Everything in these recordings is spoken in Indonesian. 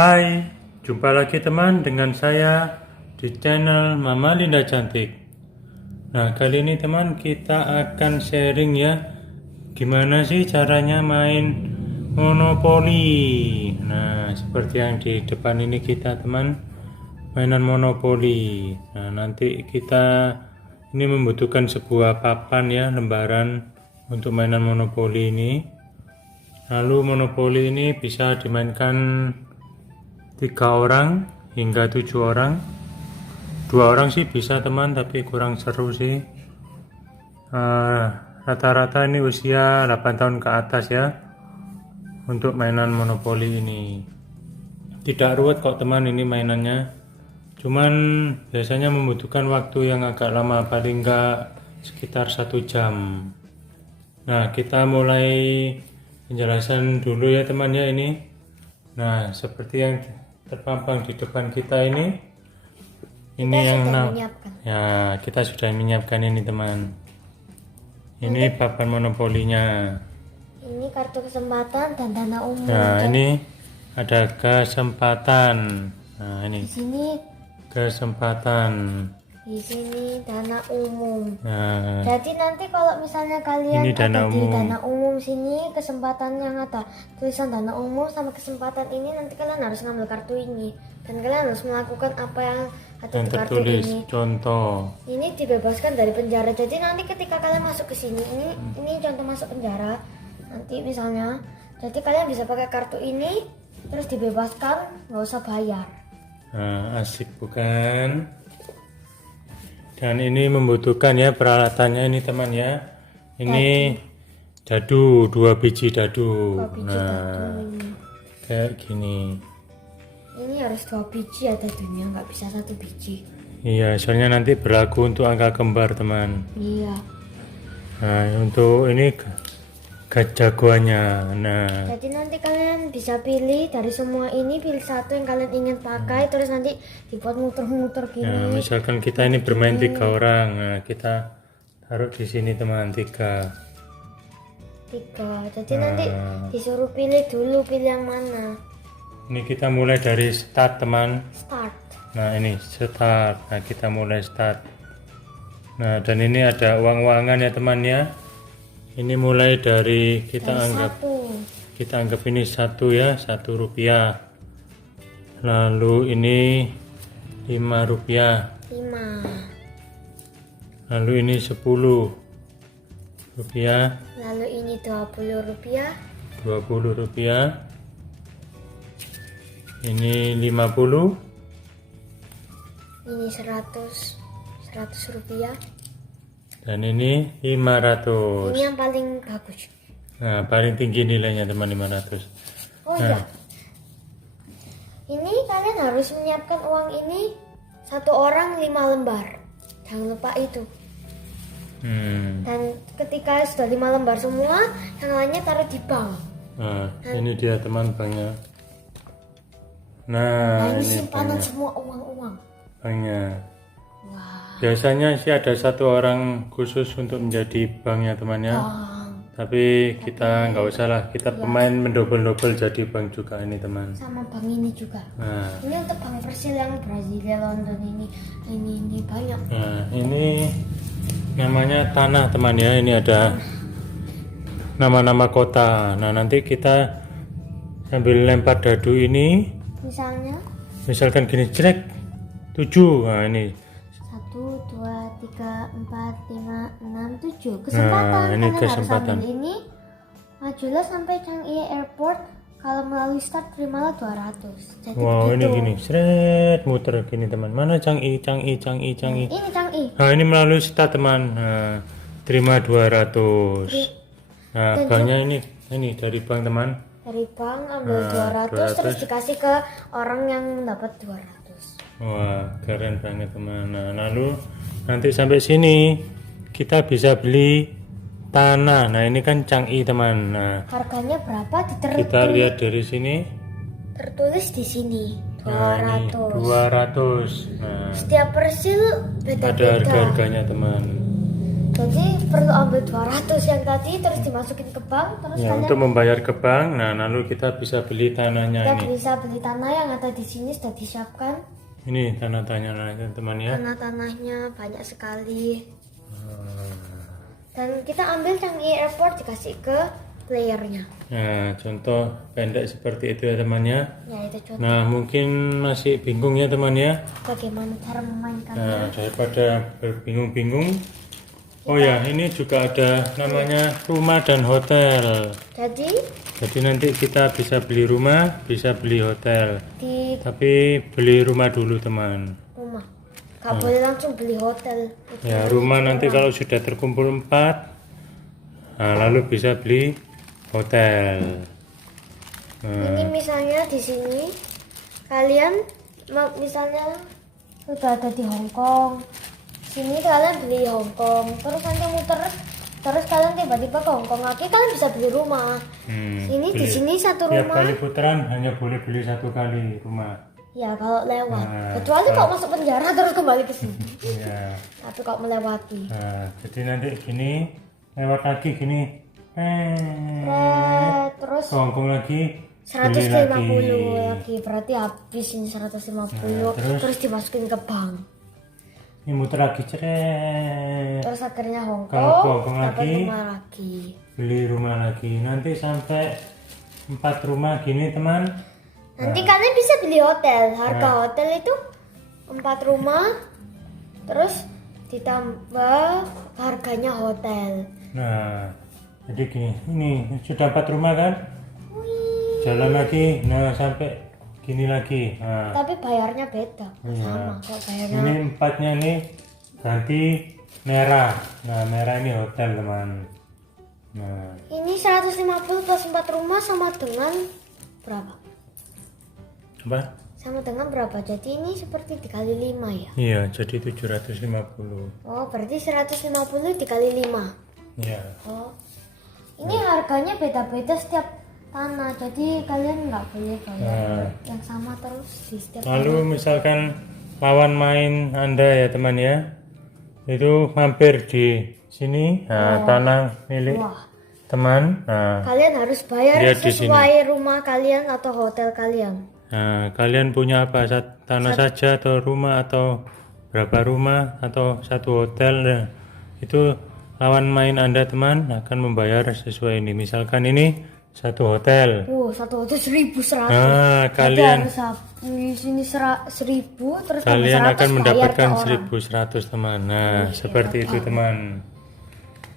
Hai, jumpa lagi teman dengan saya di channel Mama Linda Cantik. Nah, kali ini teman kita akan sharing ya, gimana sih caranya main monopoli. Nah, seperti yang di depan ini kita teman, mainan monopoli. Nah, nanti kita ini membutuhkan sebuah papan ya, lembaran untuk mainan monopoli ini. Lalu monopoli ini bisa dimainkan 3 orang hingga 7 orang. 2 orang sih bisa teman, tapi kurang seru sih. Rata-rata ini usia 8 tahun ke atas ya untuk mainan monopoli ini. Tidak ruwet kok teman ini mainannya, cuman biasanya membutuhkan waktu yang agak lama, paling enggak sekitar 1 jam. Nah, kita mulai penjelasan dulu ya teman ya ini. Nah, seperti yang terpampang di depan kita ini yang ya, kita sudah menyiapkan ini teman. Ini papan monopolinya. Ini kartu kesempatan dan dana umum. Nah, ini ada kesempatan. Nah, ini di sini kesempatan. Di sini dana umum. Nah, jadi nanti kalau misalnya kalian ini dana ada umum. di dana umum sini, kesempatan yang ada tulisan dana umum sama kesempatan ini, nanti kalian harus ngambil kartu ini dan kalian harus melakukan apa yang ada yang di kartu tertulis ini. Contoh. Ini dibebaskan dari penjara. Jadi nanti ketika kalian masuk ke sini, ini contoh masuk penjara. Nanti misalnya, jadi kalian bisa pakai kartu ini terus dibebaskan, nggak usah bayar. Nah, asik bukan? Dan ini membutuhkan ya peralatannya ini teman ya. Ini dadu, 2 biji dadu. 2 biji dadu ini. Kayak gini. Ini harus 2 biji ya dadunya, nggak bisa 1 biji. Iya, soalnya nanti berlaku untuk angka kembar teman. Iya. Nah, untuk ini jagoannya. Nah, Jadi nanti kalian bisa pilih dari semua ini, pilih satu yang kalian ingin pakai, terus nanti dibuat muter-muter gini. nah, misalkan kita ini bermain 3 orang. Nah, kita taruh di sini teman 3. Jadi nanti disuruh pilih dulu, pilih yang mana. Ini kita mulai dari start teman. Start. Nah, ini start. Nah, kita mulai start. Nah, dan ini ada uang-uangan ya teman ya. Ini mulai dari kita anggap ini 1 ya, 1 rupiah. Lalu ini 5 rupiah. 5. Lalu ini 10 rupiah. Lalu ini 20 rupiah. 20 rupiah. Ini 50. Ini 100 rupiah. Dan ini 500. Ini yang paling bagus. Nah, paling tinggi nilainya teman 500. Oh iya. Ini kalian harus menyiapkan uang ini 1 orang 5 lembar. Jangan lupa itu. Dan ketika sudah 5 lembar semua, yang lainnya taruh di bank. Nah, ini dia teman banknya. Nah, ini ini simpanan semua uang-uang. banknya. Wah. Biasanya sih ada 1 orang khusus untuk menjadi banknya teman ya. Tapi kita nggak usah lah, kita pemain mendobel-dobel jadi bank juga ini teman. Sama bank ini juga. Nah, Ini untuk bank Persil yang Brasilia, London ini banyak. nah, ini namanya tanah teman ya. Ini ada nama-nama kota. Nah, nanti kita sambil lempar dadu ini. Misalkan gini, jelek 7. Nah, ini 1, 2, 3, 4, 5, 6, 7. Kesempatan. Nah, ini kalian kesempatan. harus ambil ini. Majulah sampai Changi Airport. Kalau melalui start terimalah 200. Jadi wow, begitu. ini gini, seret muter gini teman. Mana Changi? Ini Changi. Nah, ini melalui start teman. Nah, terima 200. Nah, banknya ini dari bank teman. Dari bank ambil 200 terus dikasih ke orang yang dapat 200. Wah, keren banget teman. Nah, lalu nanti sampai sini kita bisa beli tanah. Nah, ini kan Changi teman. Nah, Harganya berapa? kita lihat dari sini. Tertulis di sini 200. Nah, ini 200. Nah, Setiap persil ada beda-beda. harga-harganya teman. Jadi perlu ambil 200 yang tadi terus dimasukin ke bank terus Ya, kalian untuk membayar ke bank. Nah, lalu kita bisa beli tanahnya kita ini. bisa beli tanah yang ada di sini sudah disiapkan. Ini tanah-tanahnya teman-teman ya. Tanah-tanahnya banyak sekali. Dan kita ambil Changi Airport dikasih ke playernya. Nah, contoh pendek seperti itu ya temannya. Ya itu contoh Nah, mungkin masih bingung ya teman ya. bagaimana cara memainkannya. Nah, daripada berbingung-bingung. Oh ya, ini juga ada namanya rumah dan hotel. Jadi Nanti kita bisa beli rumah, bisa beli hotel. di Tapi beli rumah dulu teman. rumah gak boleh langsung beli hotel. Ya, rumah nanti kalau sudah terkumpul 4, nah, lalu bisa beli hotel. Ini misalnya di sini kalian misalnya sudah ada di Hong Kong. Sini kalian beli Hong Kong, terus nanti muter, terus kalian tiba-tiba ke Hong Kong lagi, kalian bisa beli rumah. Ini di sini satu Tiap rumah. kali putaran hanya boleh beli 1 kali rumah. Ya kalau lewat, Nah, kecuali kalau masuk penjara terus kembali ke sini. Ya. Tapi kalau melewati, Nah, jadi nanti gini lewat lagi gini. terus Ke Hong Kong lagi. 150 beli lagi, berarti habis ini 150, Nah, terus dimasukin ke bank. Ini muter lagi ceret. Terus akhirnya Hong Kalau ke Kong Hong Kong dapat lagi. rumah lagi. Beli rumah lagi. Nanti sampai 4 rumah gini teman. Nanti kalian bisa beli hotel. Harga hotel itu 4 rumah, terus ditambah harganya hotel. Nah, jadi gini, ini sudah 4 rumah kan? Wih. Jalan lagi, nah sampai gini lagi. Nah, Tapi bayarnya beda. Iya. Sama kok bayarnya. ini 4-nya nih ganti merah. Nah, merah ini hotel teman. Nah, Ini 150 plus 4 rumah sama dengan berapa? apa? Sama dengan berapa? Jadi ini seperti dikali 5 ya? Iya, jadi 750. Oh, berarti 150 dikali 5. Iya. Oh. Ini harganya beda-beda setiap tanah. Jadi kalian nggak boleh bayar yang sama terus di setiap Lalu misalkan lawan main Anda ya teman ya, itu mampir di sini, nah, tanah milik Wah. teman. Nah, Kalian harus bayar Lihat di sesuai rumah kalian atau hotel kalian. nah, kalian punya apa? Tanah saja atau rumah atau berapa rumah atau satu hotel? Nah, itu lawan main Anda teman akan membayar sesuai ini. Misalkan ini satu hotel. Satu hotel 1.100. Nah, Jadi kalian harus di sini 1.000 terus kalian tambah 100 akan bayar mendapatkan ke orang. 1.100 teman. Nah, seperti itu teman.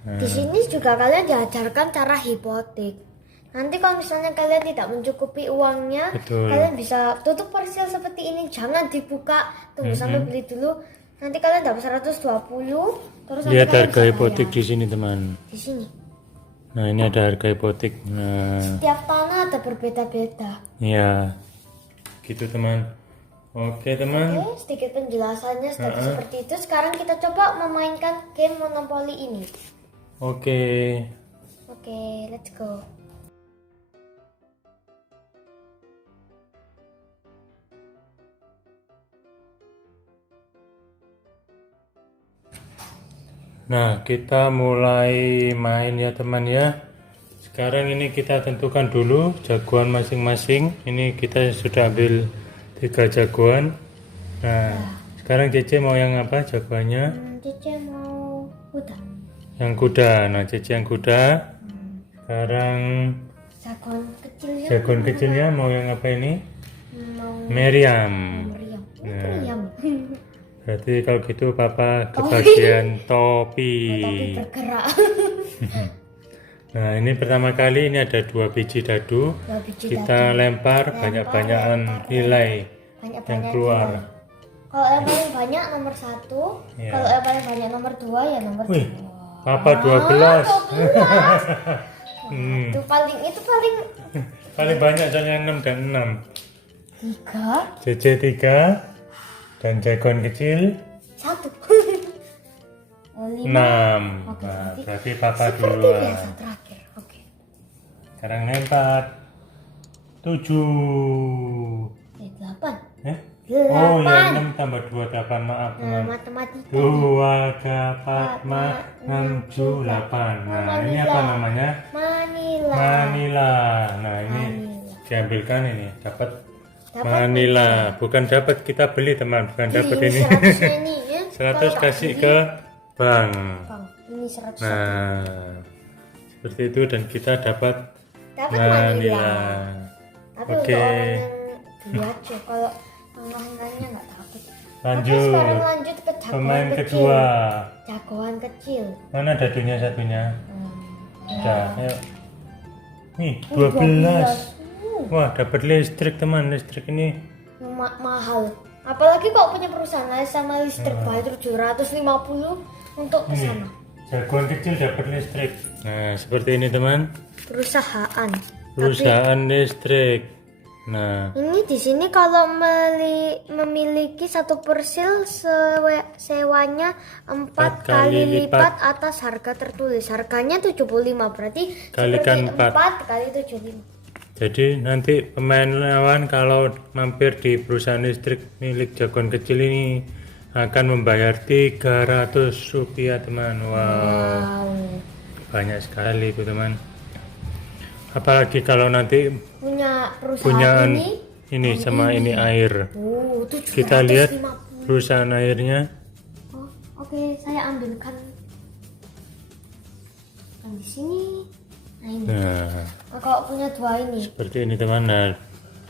Di sini juga kalian diajarkan cara hipotek. Nanti kalau misalnya kalian tidak mencukupi uangnya, Betul. kalian bisa tutup parcel seperti ini. Jangan dibuka, tunggu sampai beli dulu. Nanti kalian dapat 120, terus nanti Lihat kalian harga bisa hipotek bayar. di sini teman. Di sini. Nah, ini ada harga hipotek. Nah, Setiap tanah ada berbeda-beda. ya, gitu teman. Oke teman. Oke, sedikit penjelasannya seperti itu. Sekarang kita coba memainkan game Monopoly ini. Oke. Oke, let's go. Nah, kita mulai main ya teman ya. Sekarang ini kita tentukan dulu jagoan masing-masing. Ini kita sudah ambil 3 jagoan. Nah, sekarang Cece mau yang apa jagoannya? Cece mau kuda. Yang kuda. Nah, Cece yang kuda. Sekarang jagoan kecilnya mau yang apa ini? Mau Meriam. meriam. Nah. Meriam. Berarti kalau gitu Papa ke bagian topi. Tapi bergerak. Nah, ini pertama kali ini ada 2 biji dadu. 2 biji Kita lempar banyak-banyakan nilai yang keluar. Kalau yang paling banyak nomor 1, Ya. kalau yang paling banyak nomor 2 ya nomor 2. Wih, Papa 12. Itu paling Paling banyak soalnya 6 dan 6. 3 CC 3 dan jagoan kecil 1. 5. 6. Nah, berarti Papa Seperti duluan. biasa terakhir. Oke. Sekarang lempar 7. 8. Oh ya, 8. 6 tambah 2 8, maaf Nah, teman. matematika. 2, 3, 4, 5, 6, 7, 8. Nah, ini apa namanya? Manila. Manila. Nah, ini Manila. diambilkan ini, dapat Dapat Manila. Bukan dapat, kita beli teman, bukan dapat ini. 100-nya ini ya. 100 Kalau kasih beli, ke bank. Bang, ini 100. Nah, seperti itu dan kita dapat Dapat Manila. Manila. Tapi Oke. untuk orang yang belajar, kalau orang-orangnya nggak takut. Lanjut. Oke, sekarang lanjut ke jagoan Pemain kecil. kedua. Jagoan kecil. Mana dadunya satunya? Udah, ayo. Nih, 12. 12. Wah, dapat listrik teman. Listrik ini Mahal. Apalagi kok punya perusahaan sama listrik bayar 750 untuk ke ini sana. jagoan kecil dapat listrik. Nah, seperti ini teman. Perusahaan. Perusahaan listrik. Nah, Ini di sini kalau memiliki satu persil sewanya 4 kali lipat atas harga tertulis. Harganya 75, berarti Kalikan seperti 4. 4 kali 75. jadi nanti pemain lawan kalau mampir di perusahaan listrik milik jagoan kecil ini akan membayar 300 rupiah teman. Wow, Wow. banyak sekali itu teman. Apalagi kalau nanti Punya perusahaan punya ini. sama ini air. Oh, Kita lihat 750. perusahaan airnya. Oh, oke, saya ambilkan. Di sini. Nah, ini. Nah, Kalau punya 2 ini. seperti ini teman. Nah,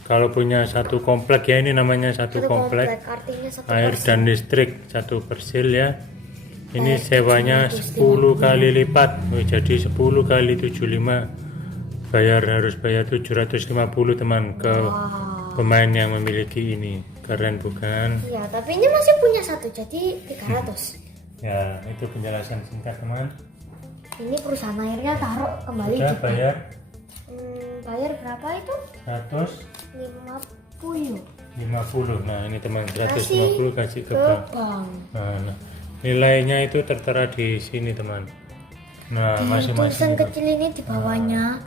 kalau punya satu komplek ya, ini namanya satu komplek artinya satu air persen. dan listrik satu persil ya. Ini sewanya 10 kali lipat. Oh, jadi 10 kali 75 harus bayar 750 teman ke pemain yang memiliki ini. Keren bukan? Iya, tapi ini masih punya satu, jadi 300. Ya, itu penjelasan singkat teman. Ini perusahaan airnya taruh kembali Sudah juga. bayar Bayar berapa itu? 150. 50. Nah, ini teman 150 kasih ke Ke bank. bank. Nah, nilainya itu tertera di sini teman. Nah, Tulisan masing-masing itu, kecil ini di bawahnya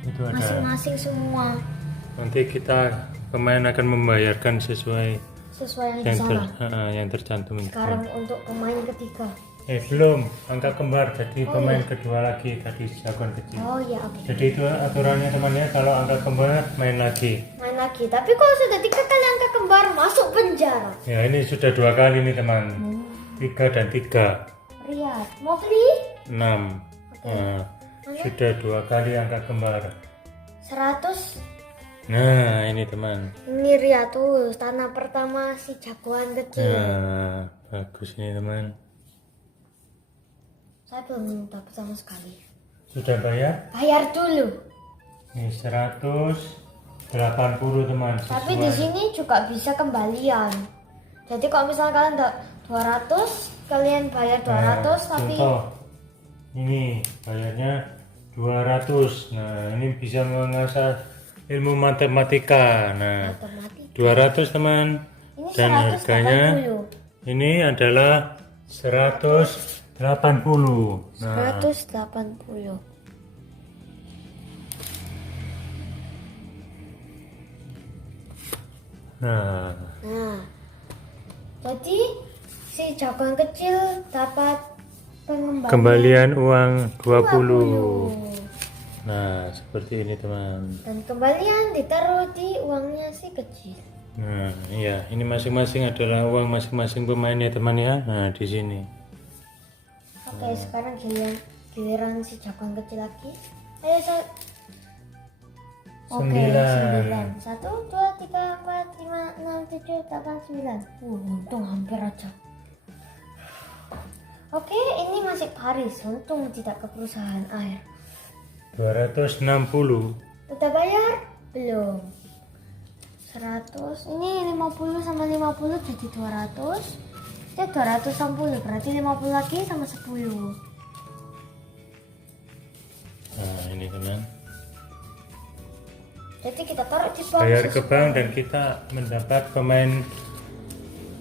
itu ada. masing-masing semua Nanti kita pemain akan membayarkan sesuai sesuai yang di yang, sana. yang tercantum itu. Sekarang untuk pemain ketiga. Belum, angka kembar jadi pemain kedua lagi tadi jagoan kecil. Oh ya, oke. Jadi itu aturannya temannya, kalau angka kembar main lagi. Main lagi. Tapi kalau sudah 3 kali angka kembar masuk penjara. Ya ini sudah 2 kali nih teman. 3 dan 3. Riyad, mau beli? 6. Nah, sudah 2 kali angka kembar. 100. Nah ini teman. Ini Riyad tuh tanah pertama si jagoan kecil. Nah bagus ini teman. Saya belum dapat sama sekali. Sudah bayar? Bayar dulu. Ini 180 teman. Tapi di sini juga bisa kembalian. Jadi kalau misalnya kalian 200, kalian bayar 200 tapi Contoh, ini bayarnya 200. Nah ini bisa mengasah ilmu matematika. Nah otomatis 200 teman. ini Dan harganya 180. ini adalah 180. Nah 180. Nah, Nah, jadi si jagoan kecil dapat kembalian uang 20. 20. Nah, seperti ini teman. Dan kembalian ditaruh di uangnya si kecil. Nah, iya, ini masing-masing adalah uang masing-masing pemain ya teman ya. Nah, di sini. Oke, sekarang giliran si jagoan kecil lagi. Ayo, saya. Oke, 9. 1, 2, 3, 4, 5, 6, 7, 8, 9. Untung hampir aja. Oke, ini masih Paris. Untung tidak ke perusahaan air. 260. Udah bayar? Belum. 100. Ini 50 sama 50 jadi 200. Jadi 260. Berarti 50 lagi sama 10. Nah, ini teman. Jadi kita taruh di bank. Bayar ke bank dan kita mendapat pemain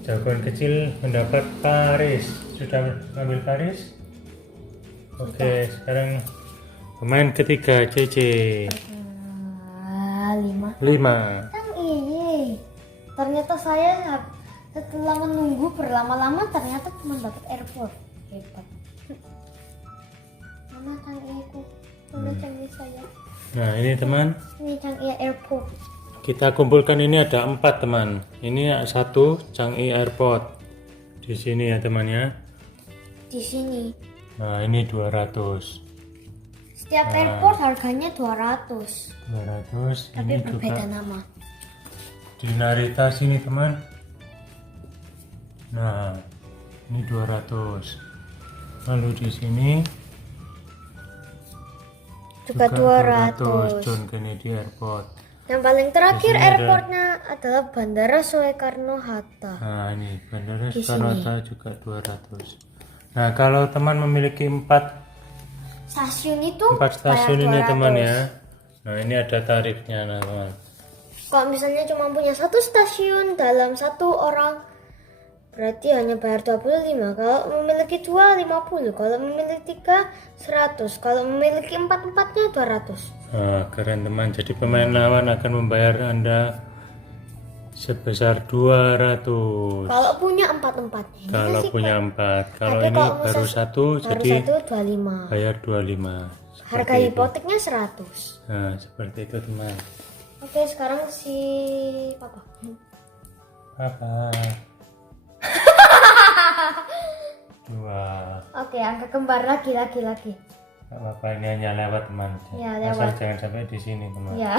jagoan kecil, mendapat Paris. Sudah ambil Paris? Oke, sekarang pemain ketiga CC 5. 5. Kan iya. Ternyata saya setelah menunggu berlama-lama ternyata cuma dapat airport. Hebat. Mana cangkirku? Mana cangkir saya? Nah ini teman, Ini cangkir airport. kita kumpulkan ini ada 4 teman. Ini 1 Chang'e Airport di sini ya teman ya. Di sini. Nah ini 200. Setiap airport harganya 200. 200. Tapi Ini berbeda juga nama. di Narita sini teman. Nah ini 200. Lalu di sini Juga 200. John Kennedy Airport. Yang paling terakhir Di sini ada- airportnya adalah Bandara Soekarno-Hatta. Nah ini Bandara Di Soekarno-Hatta juga 200. Nah kalau teman memiliki 4 Stasiun itu 4 stasiun bayar ini teman 200. ya. Nah ini ada tarifnya nah teman. Kalau misalnya cuma punya 1 stasiun dalam 1 orang berarti hanya bayar 25. Kalau memiliki 2 50. Kalau memiliki 3 100. Kalau memiliki 4-4-nya 200. Nah, keren teman. Jadi pemain lawan akan membayar Anda sebesar 200. Kalau punya 4-4-nya. Ini Kalau sih punya 4. Kalau Tapi ini kalau baru misal- 1 baru jadi 1 25. bayar 25. Harga Seperti itu. hipoteknya 100. Nah, seperti itu teman. Oke, sekarang si papa. Apa? 2. Oke, angka kembar lagi. Gak apa-apa, ini hanya lewat teman. Ya, Asal lewat. jangan sampai di sini teman. Ya.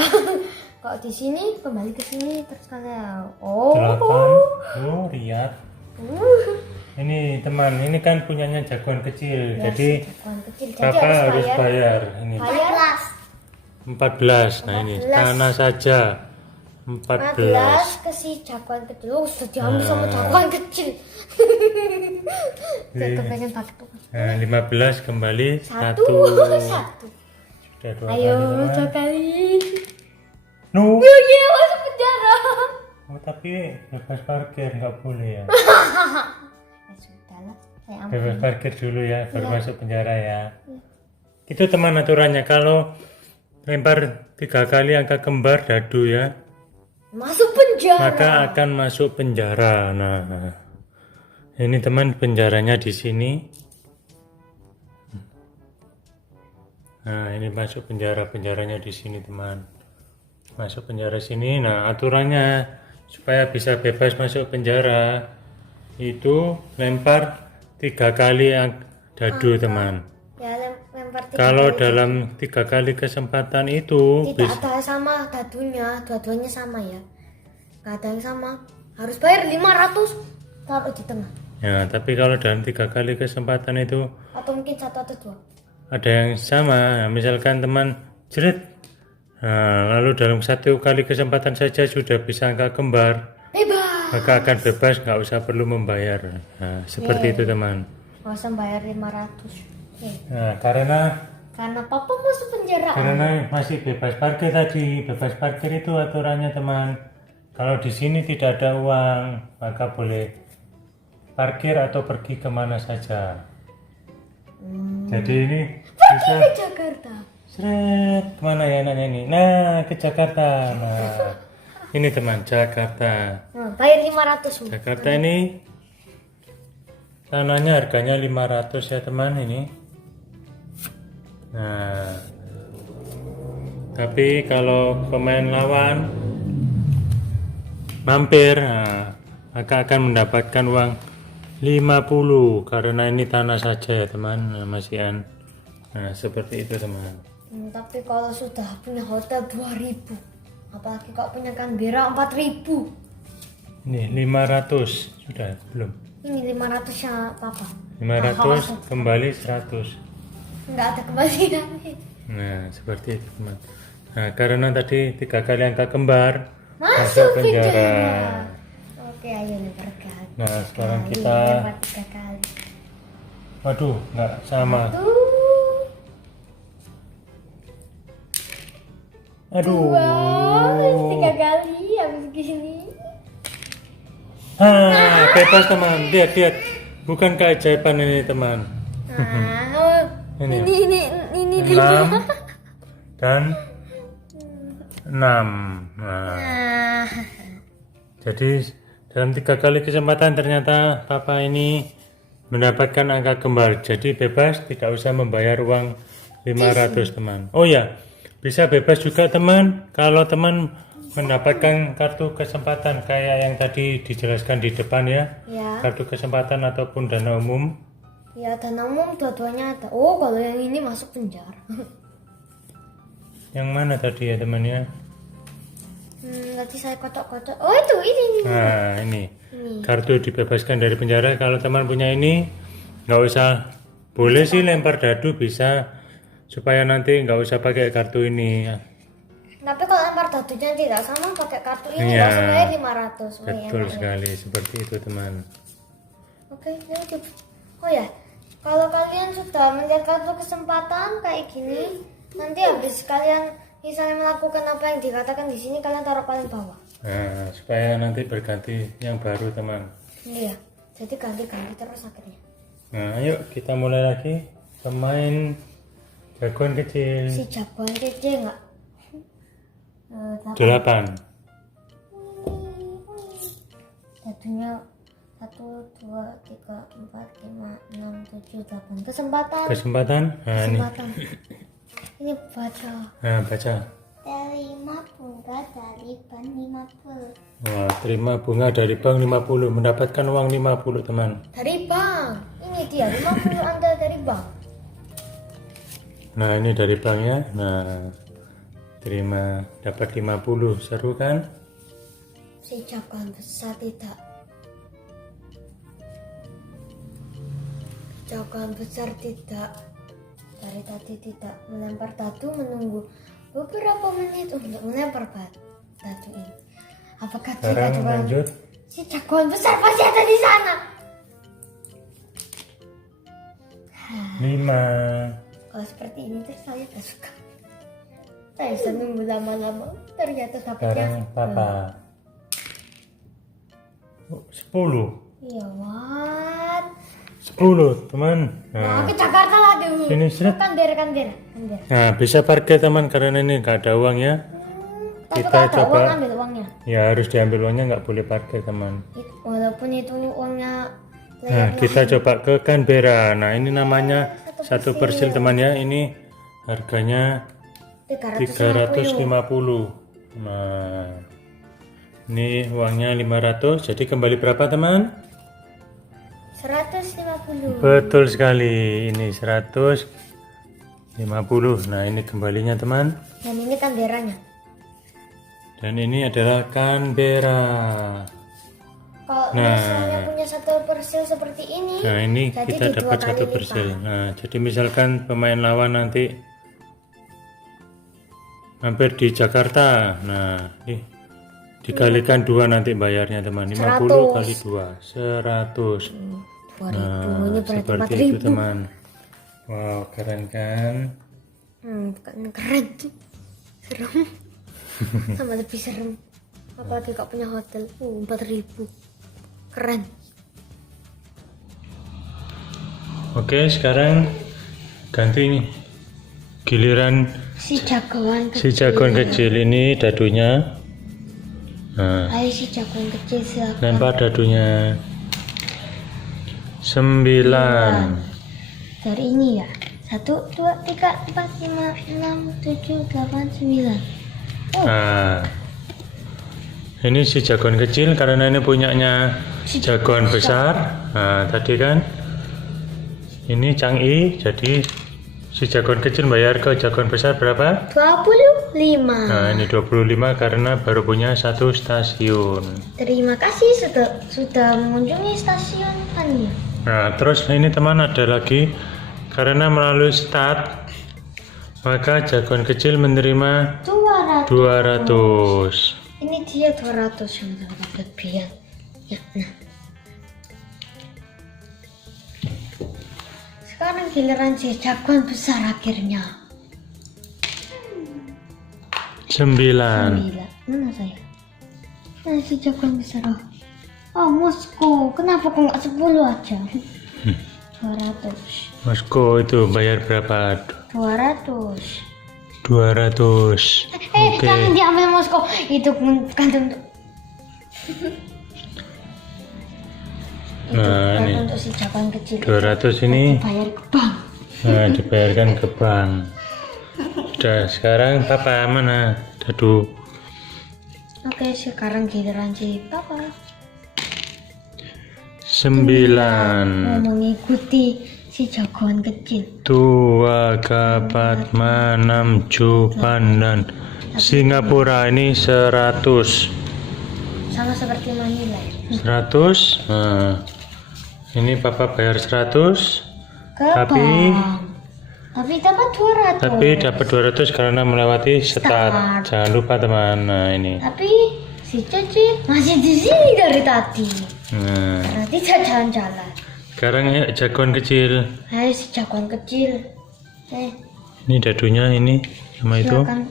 Kalau di sini kembali ke sini terus kalian. Oh. 8. Oh, lihat. Ini teman, ini kan punyanya jagoan kecil. Ya, jadi jagoan kecil. Jadi kakak harus bayar. Ini Bayar 14. Nah ini 14. tanah saja 14. 14 ke si jagoan kecil. Oh, sudah diambil sama jagoan kecil. Saya kepengen pakai tuh. Nah, 15 kembali 1. Satu. Sudah 2 Ayo, kali teman. kali. No. Iya, masuk penjara. Oh, tapi bebas parkir nggak boleh ya. Ya sudahlah, saya ambil. Bebas parkir dulu ya, baru masuk penjara ya. Itu teman aturannya. Kalau lempar 3 kali angka kembar dadu ya, Masuk penjara. maka akan masuk penjara. Nah, ini teman penjaranya di sini. Nah, ini masuk penjaranya di sini teman. Masuk penjara sini. Nah, aturannya supaya bisa bebas masuk penjara itu lempar 3 kali dadu teman. Ya, lempar 3 Kalau kali. dalam 3 kali kesempatan itu Tidak ada sama dadunya, dua-duanya sama ya. Gak ada yang sama. Harus bayar 500 kalau di tengah. ya, tapi kalau dalam 3 kali kesempatan itu Atau mungkin 1 atau 2. ada yang sama. Nah, misalkan teman jerit, nah, lalu dalam 1 kali kesempatan saja sudah bisa angka kembar, Bebas. maka akan bebas, nggak usah perlu membayar. Nah, seperti itu teman. Gak usah bayar 500. Nah, karena Papa masuk penjara. masih bebas parkir tadi. Bebas parkir itu aturannya teman. Kalau di sini tidak ada uang, maka boleh parkir atau pergi kemana saja. Jadi ini bisa Ke Jakarta. seret kemana ya nanya ini? Nah, ke Jakarta. Nah, ini teman Jakarta. Bayar 500. Jakarta ini tanahnya harganya 500 ya teman ini. Nah, tapi kalau pemain lawan mampir, nah, maka akan mendapatkan uang 50 karena ini tanah saja ya teman. Nah, masihan. Nah, seperti itu teman. Tapi kalau sudah punya hotel 2000, apalagi kalau punya Canberra 4000. Ini 500 sudah belum? Ini 500 ya Papa. 500 kembali 100. Enggak ada kembalian. Nah, seperti itu teman. Nah, karena tadi 3 kali angka kembar Masuk penjara. Oke, ayo lempar kali. Nah, sekarang kita, Lempar 3 kali. waduh, nggak sama. Aduh. Wow, 3 kali habis gini. Bebas teman. Lihat, lihat. Bukan keajaiban ini teman. Ini ya. Ini 6 dan 6. Nah, Nah, jadi dalam 3 kali kesempatan ternyata papa ini mendapatkan angka kembar. Jadi bebas, tidak usah membayar uang 500 teman. Oh ya, bisa bebas juga teman kalau teman mendapatkan kartu kesempatan kayak yang tadi dijelaskan di depan ya. Ya. Kartu kesempatan ataupun dana umum. Ya, dana umum dua-duanya ada. Oh, kalau yang ini masuk penjara. Yang mana tadi ya teman ya? Tadi saya kotok-kotok. Oh, itu ini. Nah, ini. Kartu dibebaskan dari penjara. Kalau teman punya ini, nggak usah. Boleh sih lempar dadu bisa, supaya nanti nggak usah pakai kartu ini. Tapi kalau lempar dadunya tidak sama pakai kartu ini, Iya. langsung bayar 500. Oh, Betul enak ya. sekali, seperti itu teman. Oke, lanjut. Oh ya, kalau kalian sudah melihat kartu kesempatan kayak gini, nanti habis kalian misalnya melakukan apa yang dikatakan di sini, kalian taruh paling bawah. Nah, supaya nanti berganti yang baru teman. Iya, jadi ganti-ganti terus akhirnya. Nah, ayo kita mulai lagi. Pemain jagoan kecil. Si jagoan kecil nggak? 8. Dadunya 1, 2, 3, 4, 5, 6, 7, 8. Kesempatan. Nah, ini. Kesempatan. Ini baca. Nah, baca. Terima bunga dari bank 50. Wah, terima bunga dari bank 50. Mendapatkan uang 50 teman. Dari bank. Ini dia 50 Anda dari bank. Nah, ini dari bank ya. Nah, terima dapat 50. Seru kan? Si jagoan besar tidak. Jagoan besar tidak. Dari tadi tidak melempar dadu, menunggu beberapa menit untuk melempar dadu ini. Apakah Sekarang tidak lanjut. si jagoan besar pasti ada di sana? 5. Kalau seperti ini terus saya tak suka. Saya bisa nunggu lama-lama, ternyata dapatnya Sekarang papa. 10. iya, what? 10 teman. Nah, Nah, ke Jakarta lagi. sini seret. Kan biar. Nah, bisa parkir teman karena ini nggak ada uang ya. Tapi Kita kalau ada coba. uang, ambil uangnya. Ya harus diambil uangnya, nggak boleh parkir teman. Walaupun itu uangnya Nah, kita coba ke Canberra. Nah, ini namanya 1 persil teman ya. Ini harganya 350. Nah, ini uangnya 500. Jadi kembali berapa teman? 150. Betul sekali. Ini 150. Nah, ini kembalinya teman. Dan ini Canberranya. Dan ini adalah Canberra. Kalau misalnya punya 1 persil seperti ini, Nah, ini jadi kita di 2 dapat kali 1 persil. Nah, jadi misalkan pemain lawan nanti hampir di Jakarta. Nah, dikalikan 2 nanti bayarnya teman. 50 kali 2, 100. 2.000. Nah, Ini berarti seperti 4.000. itu teman. Wow, keren kan? Bukan keren. Serem. Sama lebih serem. Apalagi kau punya hotel. 4.000. Keren. Oke, sekarang ganti nih. Giliran Si jagoan si jagoan kecil ini dadunya. Nah, Ayo si jagoan kecil silakan. lempar dadunya. 9. Dari ini ya. 1, 2, 3, 4, 5, 6, 7, 8, 9. Nah, ini si jagoan kecil karena ini punyanya jagoan besar. Nah, tadi kan ini Chang'i, jadi si jagoan kecil bayar ke jagoan besar berapa? 25. Nah, ini 25 karena baru punya 1 stasiun. Terima kasih sudah mengunjungi stasiun Tania. Nah, terus ini teman ada lagi karena melalui start maka jagoan kecil menerima 200. Ini dia 200 yang dapat biar. Ya, nah. Sekarang giliran si jagoan besar akhirnya. 9. Gila. Mana saya? Nah, si jagoan besar. Oh, Moskow. Kenapa kok nggak 10 aja? 200. Moskow itu bayar berapa? 200. 200. Oke. Jangan diambil Moskow. Itu bukan untuk. Nah, ini untuk si jagoan kecil 200 ini bayar ke bank. nah, dibayarkan ke bank. Udah, sekarang papa mana? Dadu. Oke, sekarang giliran si papa 9 mau mengikuti si jagoan kecil. Tua Kapat Manam Jupan dan Singapura ini 100. Sama seperti Manila. 100. Nah, ini papa bayar 100. Ke Tapi bank. Tapi dapat 200. Tapi dapat 200 karena melewati start. Jangan lupa teman. Nah, ini. Tapi si Cici masih di sini dari tadi. Nah, Karena tidak jalan-jalan. sekarang ya jagoan kecil. Hai si jagoan kecil. Ini dadunya ini sama itu. Silakan.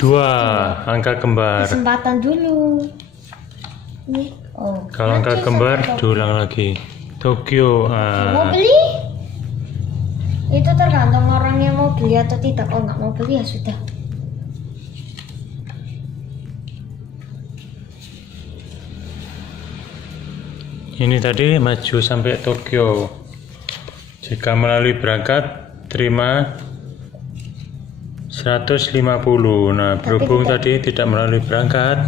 2 angka kembar. Kesempatan dulu. Ini. Oh. Kalau angka kembar diulang lagi. Tokyo. Mau beli? Itu tergantung orang yang mau beli atau tidak. Kalau nggak mau beli ya sudah. Ini tadi maju sampai Tokyo. Jika melalui berangkat terima 150. Nah, berhubung tadi tidak melalui berangkat,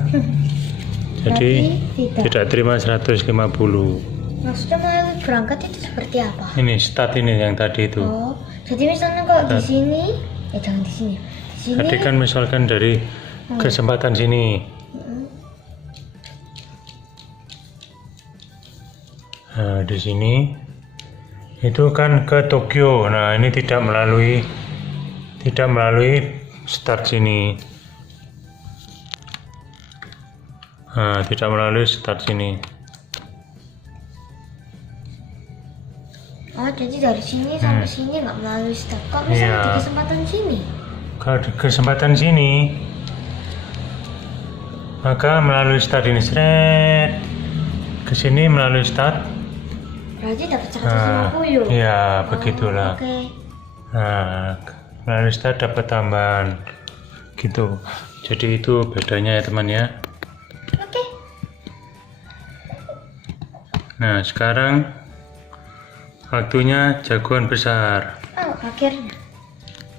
jadi tidak terima 150. Maksudnya melalui berangkat itu seperti apa? Ini start ini yang tadi itu. Oh, jadi misalnya kalau di sini, jangan di sini. Di sini. Tadi kan misalkan dari kesempatan sini. Nah, di sini itu kan ke Tokyo. Nah, ini tidak melalui start sini. Nah, tidak melalui start sini. Oh, jadi dari sini sampai sini nggak melalui start. Kok misalnya di kesempatan sini? Kalau di kesempatan sini, maka melalui start ini seret ke sini melalui start. Berarti dapat 150. Iya, begitulah. Oke. Nah, melalui start dapat tambahan gitu. Jadi itu bedanya ya teman ya. Oke. Nah, sekarang waktunya jagoan besar. Oh, akhirnya.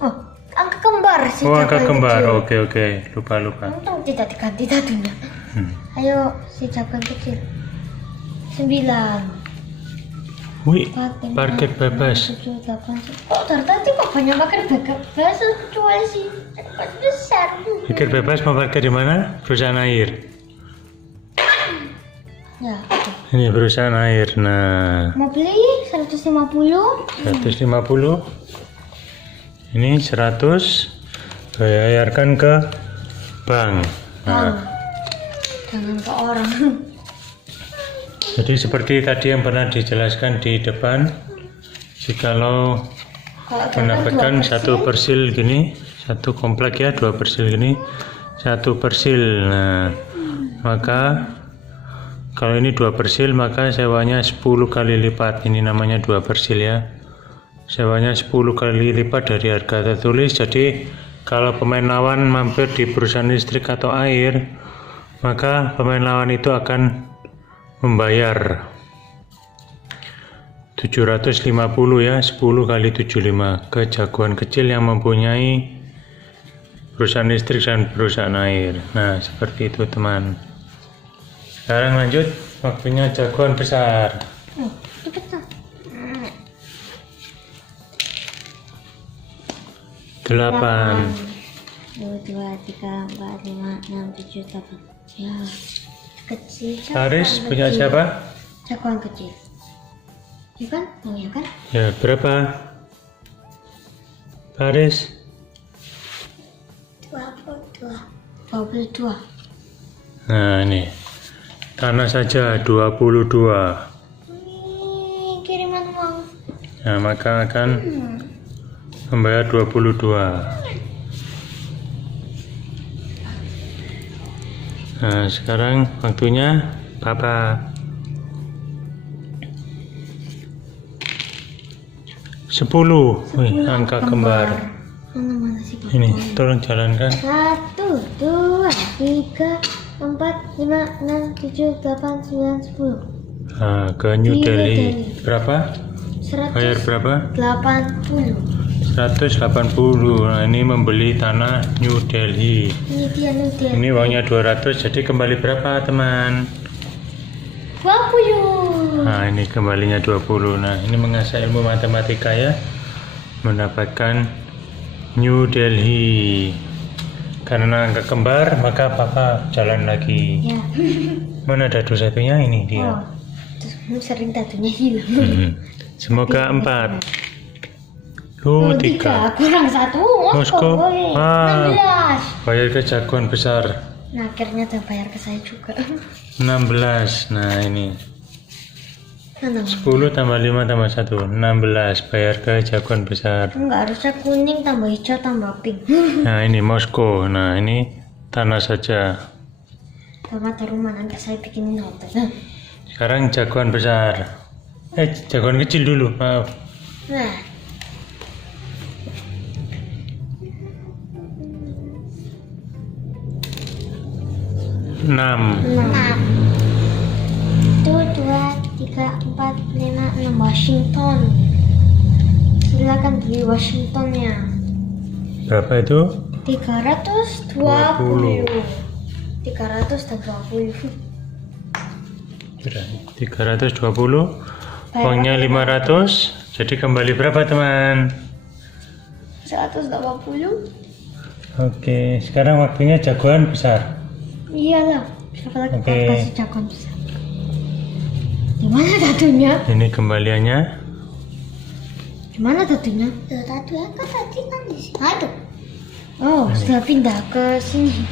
Oh, angka kembar sih. Oh, angka kembar. Oke. Lupa. Untung tidak diganti tadinya. Ayo, si jagoan kecil. 9. Wih, parkir bebas. 7, 8. Kok dari tadi kok banyak parkir bebas? Kecuali si jagoan besar. Parkir bebas mau parkir di mana? Perusahaan air. Ya, oke. Ini perusahaan air. Nah, Mau beli 150. 150. Ini 100. Bayarkan ke bank. Nah, Jangan ke orang. jadi seperti tadi yang pernah dijelaskan di depan, jikalau mendapatkan satu persil gini, satu komplek ya, 2 persil gini, 1 persil. Nah, maka kalau ini 2 persil maka sewanya 10 kali lipat. Ini namanya 2 persil ya. Sewanya 10 kali lipat dari harga tertulis. Jadi kalau pemain lawan mampir di perusahaan listrik atau air, maka pemain lawan itu akan membayar 750 ya, 10 kali 75 ke jagoan kecil yang mempunyai perusahaan listrik dan perusahaan air. Nah, seperti itu teman. Sekarang lanjut, waktunya jagoan besar. Cepetan. 8. 2, 3, 4, 5, 6, 7, 8. Ya. Kecil. Haris punya siapa? Jagoan kecil. Ya kan? Ya kan? Ya, berapa? Haris? 22. Nah, ini. Tanah saja 22. Ini kiriman uang. Nah, maka akan membayar 22. Nah, sekarang waktunya Papa. 10. Wih, angka kembar. Mana sih? Ini, tolong jalankan. 1, 2, 3, 4, 5, 6, 7, 8, 9, 10. Nah, ke New Di New Delhi. Delhi. Berapa? Bayar berapa? 180. 180. Nah, ini membeli tanah New Delhi. Ini dia New Delhi. Ini uangnya 200, jadi kembali berapa teman? 20. Nah, ini kembalinya 20. Nah, ini mengasah ilmu matematika ya. Mendapatkan New Delhi. Karena angka kembar, maka papa jalan lagi. Ya. Mana dadu satunya? Ini dia. Oh, terus sering datunya hilang. Semoga 4. Oh, 3. kurang 1. Moskow. Ah. 16. Bayar ke jagoan besar. Nah, akhirnya udah bayar ke saya juga. 16. Nah, ini. 10 tambah 5 tambah 1. 16. Bayar ke jagoan besar. Enggak, harusnya kuning tambah hijau tambah pink. Nah, ini Moskow. Nah, ini tanah saja. Sama rumah nanti saya bikinin hotel. Sekarang jagoan besar. Jagoan kecil dulu. Maaf. Nah, Enam. 1, 2, 3, 4, 5, 6. Washington. Silakan beli Washingtonnya. Berapa itu? 320. 320. 320. Uangnya 500. Jadi kembali berapa teman? 180. Oke, sekarang waktunya jagoan besar. Iyalah, siapa lagi Oke. kasih jagoan besar? Gimana datunya? Ini kembaliannya. Gimana datunya? Tatu ya kan tadi kan di sini. Aduh. Oh, sudah pindah ke sini.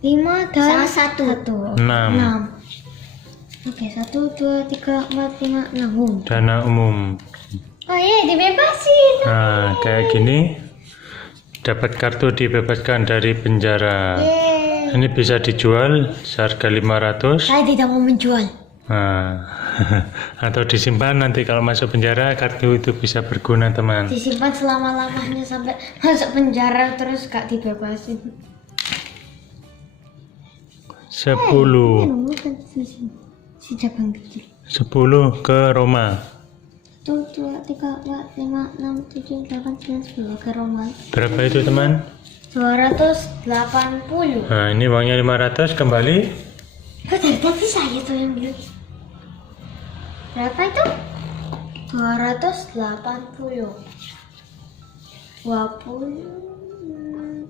5 dan 1. 6. Oke, 1, 2, 3, 4, 5, 6. Dana umum. Oh iya, dibebasin. Nah, kayak gini. Dapat kartu dibebaskan dari penjara. Yeay. Ini bisa dijual seharga 500. Saya tidak mau menjual. Nah, atau disimpan nanti kalau masuk penjara kartu itu bisa berguna teman. Disimpan selama-lamanya sampai masuk penjara terus gak dibebasin. 10. Si jagoan kecil. 10 ke Roma. 1, 2, 3, 4, 5, 6, 7, 8, 9, 10 ke Roma. Berapa itu teman? 280. Nah, ini uangnya 500 kembali. Kok dari tadi saya tuh yang bilang. Berapa itu? 280. 20.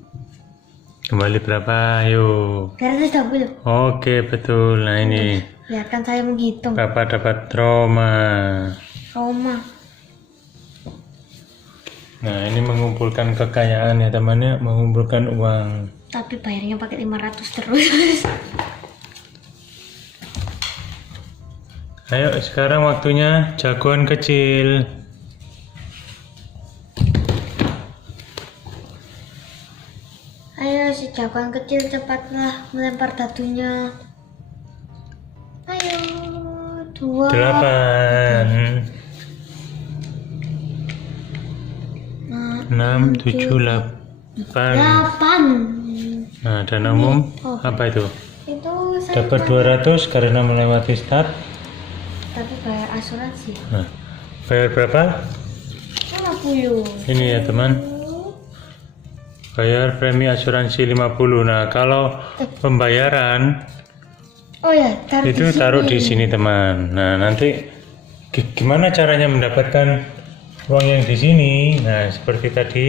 Kembali berapa? Ayo. 220. Oke, betul. Nah, ini Biarkan saya menghitung. Bapak dapat Roma. Roma. Nah, ini mengumpulkan kekayaan ya temannya, mengumpulkan uang. Tapi bayarnya pakai 500 terus. Ayo, sekarang waktunya jagoan kecil. Ayo si jagoan kecil cepatlah melempar datunya. Ayo 2 8. 6, 7, 8. 8. Nah, dana umum apa itu? Itu saya Dapat 200 karena melewati start. tapi bayar asuransi. Nah, bayar berapa? 50. Ini ya teman. Bayar premi asuransi 50. Nah, kalau pembayaran Oh ya, itu taruh di sini teman. Nah, nanti gimana caranya mendapatkan uang yang di sini? Nah, seperti tadi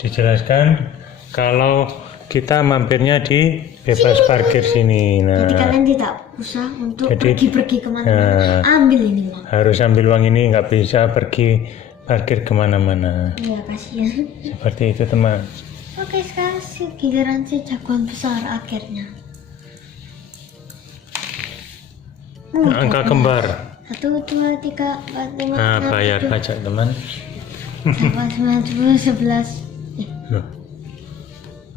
dijelaskan kalau kita mampirnya di bebas parkir sini. Nah, Jadi kalian tidak usah untuk Jadi, pergi-pergi kemana-mana. Ambil ini uang. harus ambil uang ini, nggak bisa pergi parkir kemana-mana. Iya, kasihan. Seperti itu teman. Oke, sekarang giliran si jagoan besar akhirnya. Angka kembar. 1, 2, 3, 4, 5, Nah, 6, bayar pajak teman. 8, 9, 10, 11. Loh.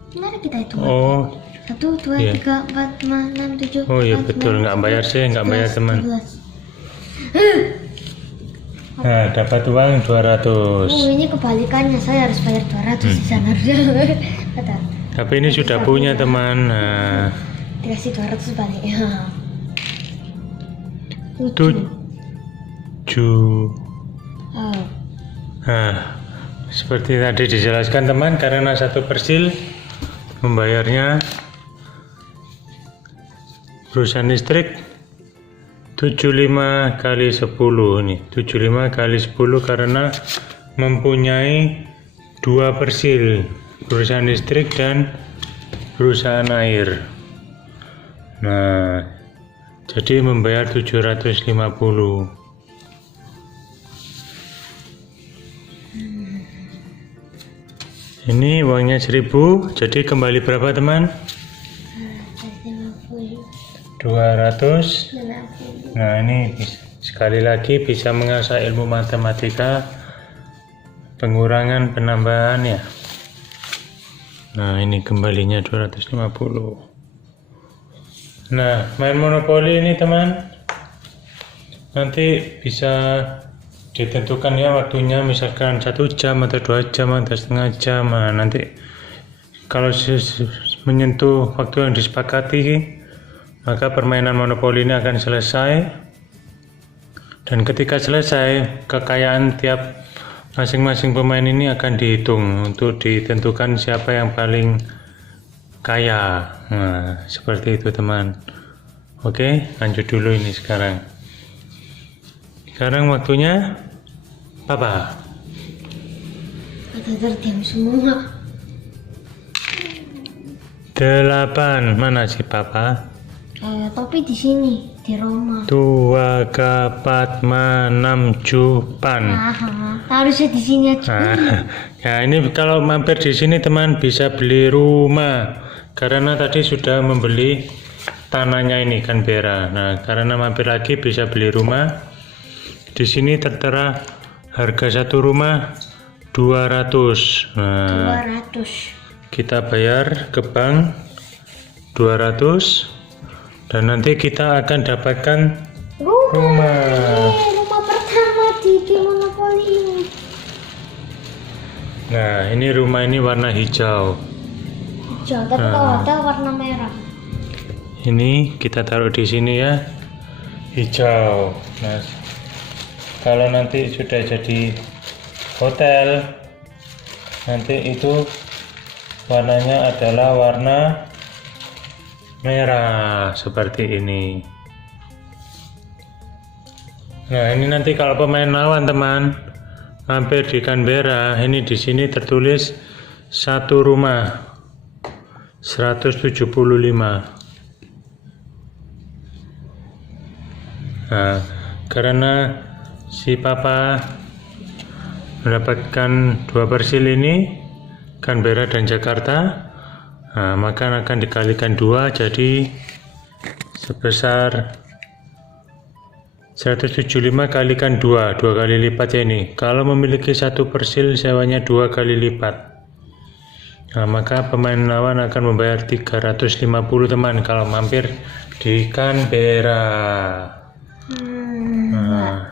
Gimana kita hitung? Oh, 1, 2, Iya. 3, 4, 5, 6, 7, Oh iya 8, betul, 9, nggak bayar sih, nggak bayar 11, teman. 12. Nah, dapat uang 200. Oh, ini kebalikannya, saya harus bayar 200 di sana. Betul. Tapi ini sudah punya teman. Nah, Dikasih 200 balik. Ya. 7. Oh. Nah, seperti tadi dijelaskan teman, karena satu persil membayarnya perusahaan listrik 75 kali 10 ini 75 kali 10 karena mempunyai 2 persil, perusahaan listrik dan perusahaan air. Nah, jadi membayar 750. Ini uangnya 1000, jadi kembali berapa teman? 200. Nah, ini sekali lagi bisa mengasah ilmu matematika, pengurangan penambahan ya. Nah, ini kembalinya 250. Nah, main monopoli ini teman, nanti bisa ditentukan ya waktunya, misalkan 1 jam atau 2 jam atau setengah jam. Nah, nanti kalau menyentuh waktu yang disepakati, maka permainan monopoli ini akan selesai. Dan ketika selesai, kekayaan tiap masing-masing pemain ini akan dihitung untuk ditentukan siapa yang paling kaya. Nah, seperti itu teman. Oke, lanjut dulu ini sekarang. Sekarang waktunya Papa. Ada terdiam semua. 8. Mana sih Papa? Topi di sini, di Roma. 2 4 6 jupan. Harusnya di sini aja. Nah, ya ini kalau mampir di sini teman bisa beli rumah, karena tadi sudah membeli tanahnya ini Canberra. Nah, karena mampir lagi bisa beli rumah. Di sini tertera harga satu rumah 200. Nah, 200. kita bayar ke bank 200 dan nanti kita akan dapatkan rumah. Rumah pertama di game monopoli ini. Nah, ini rumah ini warna hijau. Hijau, tapi kalau ada warna merah. Ini kita taruh di sini ya, hijau. Nah, kalau nanti sudah jadi hotel, nanti itu warnanya adalah warna merah seperti ini. Nah, ini nanti kalau pemain lawan teman mampir di Canberra, ini di sini tertulis satu rumah 175. Nah, karena si Papa mendapatkan 2 persil ini, Canberra dan Jakarta, nah, maka akan dikalikan 2, jadi sebesar 175 kalikan 2 kali lipat ya ini. Kalau memiliki 1 persil sewanya 2 kali lipat. Nah, maka pemain lawan akan membayar 350 teman kalau mampir di Canberra. Nah,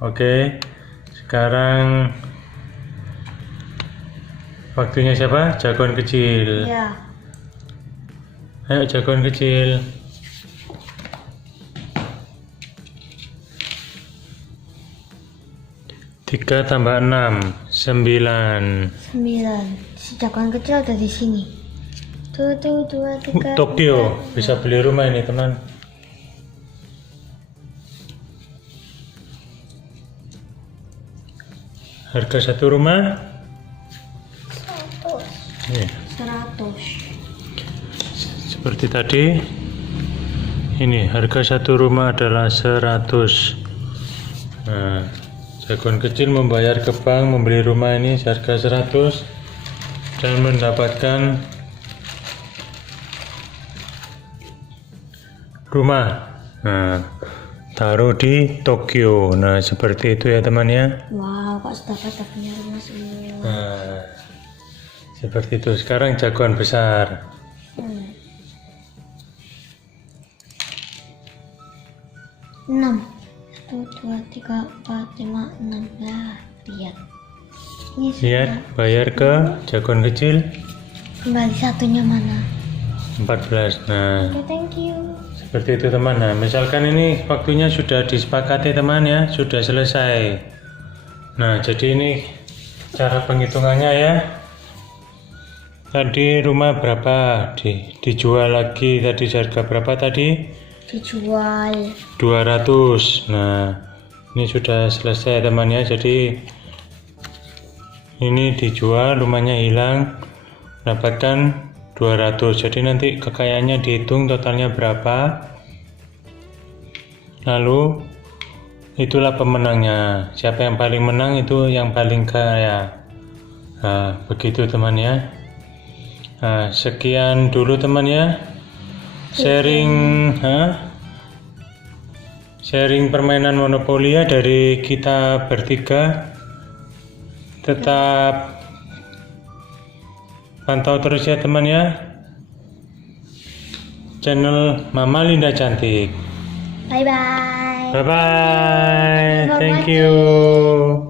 oke. Sekarang waktunya siapa? Jagoan kecil. Ya. Ayo jagoan kecil. 3 tambah 6 9. 9. Si jagoan kecil ada di sini. Tuh 2 3. Tokyo bisa beli rumah ini teman. Harga satu rumah 100. Seperti tadi, ini harga satu rumah adalah 100. Nah, jagoan kecil membayar ke bank membeli rumah ini harga 100 dan mendapatkan rumah. Nah, taruh di Tokyo. Nah, seperti itu ya teman ya. Wow, kok sudah punya rumah semua. Nah, seperti itu. Sekarang jagoan besar. 6. 1 2 3 4 5 6. Lah, lihat. Ini Lihat, bayar ke jagoan kecil Kembali satunya mana? 14. Nah, Oke, thank you. seperti itu teman. Nah, misalkan ini waktunya sudah disepakati teman ya, sudah selesai. Nah, jadi ini cara penghitungannya ya. Tadi rumah berapa? Dijual lagi tadi harga berapa tadi? Dijual 200. Nah, ini sudah selesai teman ya. Jadi ini dijual, rumahnya hilang, dapatkan 200. Jadi nanti kekayaannya dihitung totalnya berapa. Lalu itulah pemenangnya. Siapa yang paling menang itu yang paling kaya. Nah, begitu teman ya. Nah, sekian dulu teman ya. Sharing permainan monopoli ya dari kita bertiga. Tetap pantau terus ya teman ya. Channel Mama Linda Cantik. bye bye. Bye bye. Thank you.